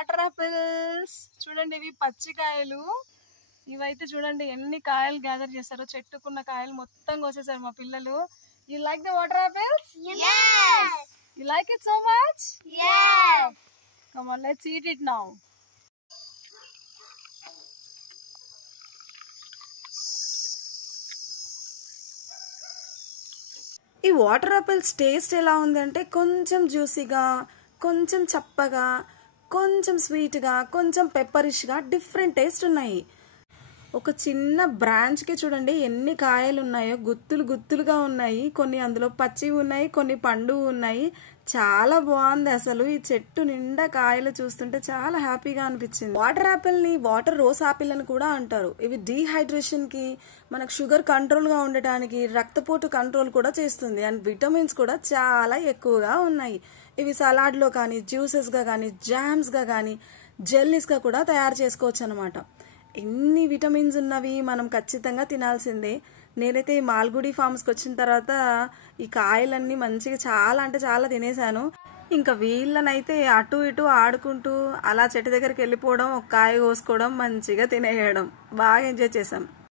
Water apples చూడండి, ఇవి పచ్చికాయలు. ఇవైతే చూడండి ఎన్ని కాయలు గ్యాదర్ చేశారో. చెట్టుకున్న కాయలు మొత్తం కోసేసారు మా పిల్లలు. You like the water apples? Yes. You like it so much? Yes. Come on, let's eat it now. ఈ వాటర్ ఆపిల్స్ టేస్ట్ ఎలా ఉందంటే కొంచెం జ్యూసీగా, కొంచెం చప్పగా, కొంచెం స్వీట్గా, కొంచెం పెప్పరిష్గా డిఫరెంట్ టేస్ట్ ఉన్నాయి. ఒక చిన్న బ్రాంచ్కి చూడండి ఎన్ని కాయలు ఉన్నాయో, గుత్తులు గుత్తులుగా ఉన్నాయి. కొన్ని అందులో పచ్చివి ఉన్నాయి, కొన్ని పండు ఉన్నాయి. చాలా బాగుంది అసలు. ఈ చెట్టు నిండా కాయలు చూస్తుంటే చాలా హ్యాపీగా అనిపించింది. వాటర్ యాపిల్ ని వాటర్ రోజ్ యాపిల్ అని కూడా అంటారు. ఇవి డీహైడ్రేషన్ కి, మనకు షుగర్ కంట్రోల్ గా ఉండటానికి, రక్తపోటు కంట్రోల్ కూడా చేస్తుంది. అండ్ విటమిన్స్ కూడా చాలా ఎక్కువగా ఉన్నాయి. ఇవి సలాడ్ లో కానీ, జ్యూసెస్ గా కానీ, జామ్స్ గా కానీ, జెల్లీస్ గా కూడా తయారు చేసుకోవచ్చు అనమాట. ఎన్ని విటమిన్స్ ఉన్నవి మనం ఖచ్చితంగా తినాల్సిందే. నేనైతే ఈ మాల్గుడి ఫార్మ్స్కి వచ్చిన తర్వాత ఈ కాయలన్నీ మంచిగా చాలా అంటే చాలా తినేసాను. ఇంకా వీళ్ళనైతే అటు ఇటు ఆడుకుంటూ అలా చెట్టు దగ్గరికి వెళ్ళిపోవడం, ఒక కాయ కోసుకోవడం, మంచిగా తినేయడం, బాగా ఎంజాయ్ చేసాం.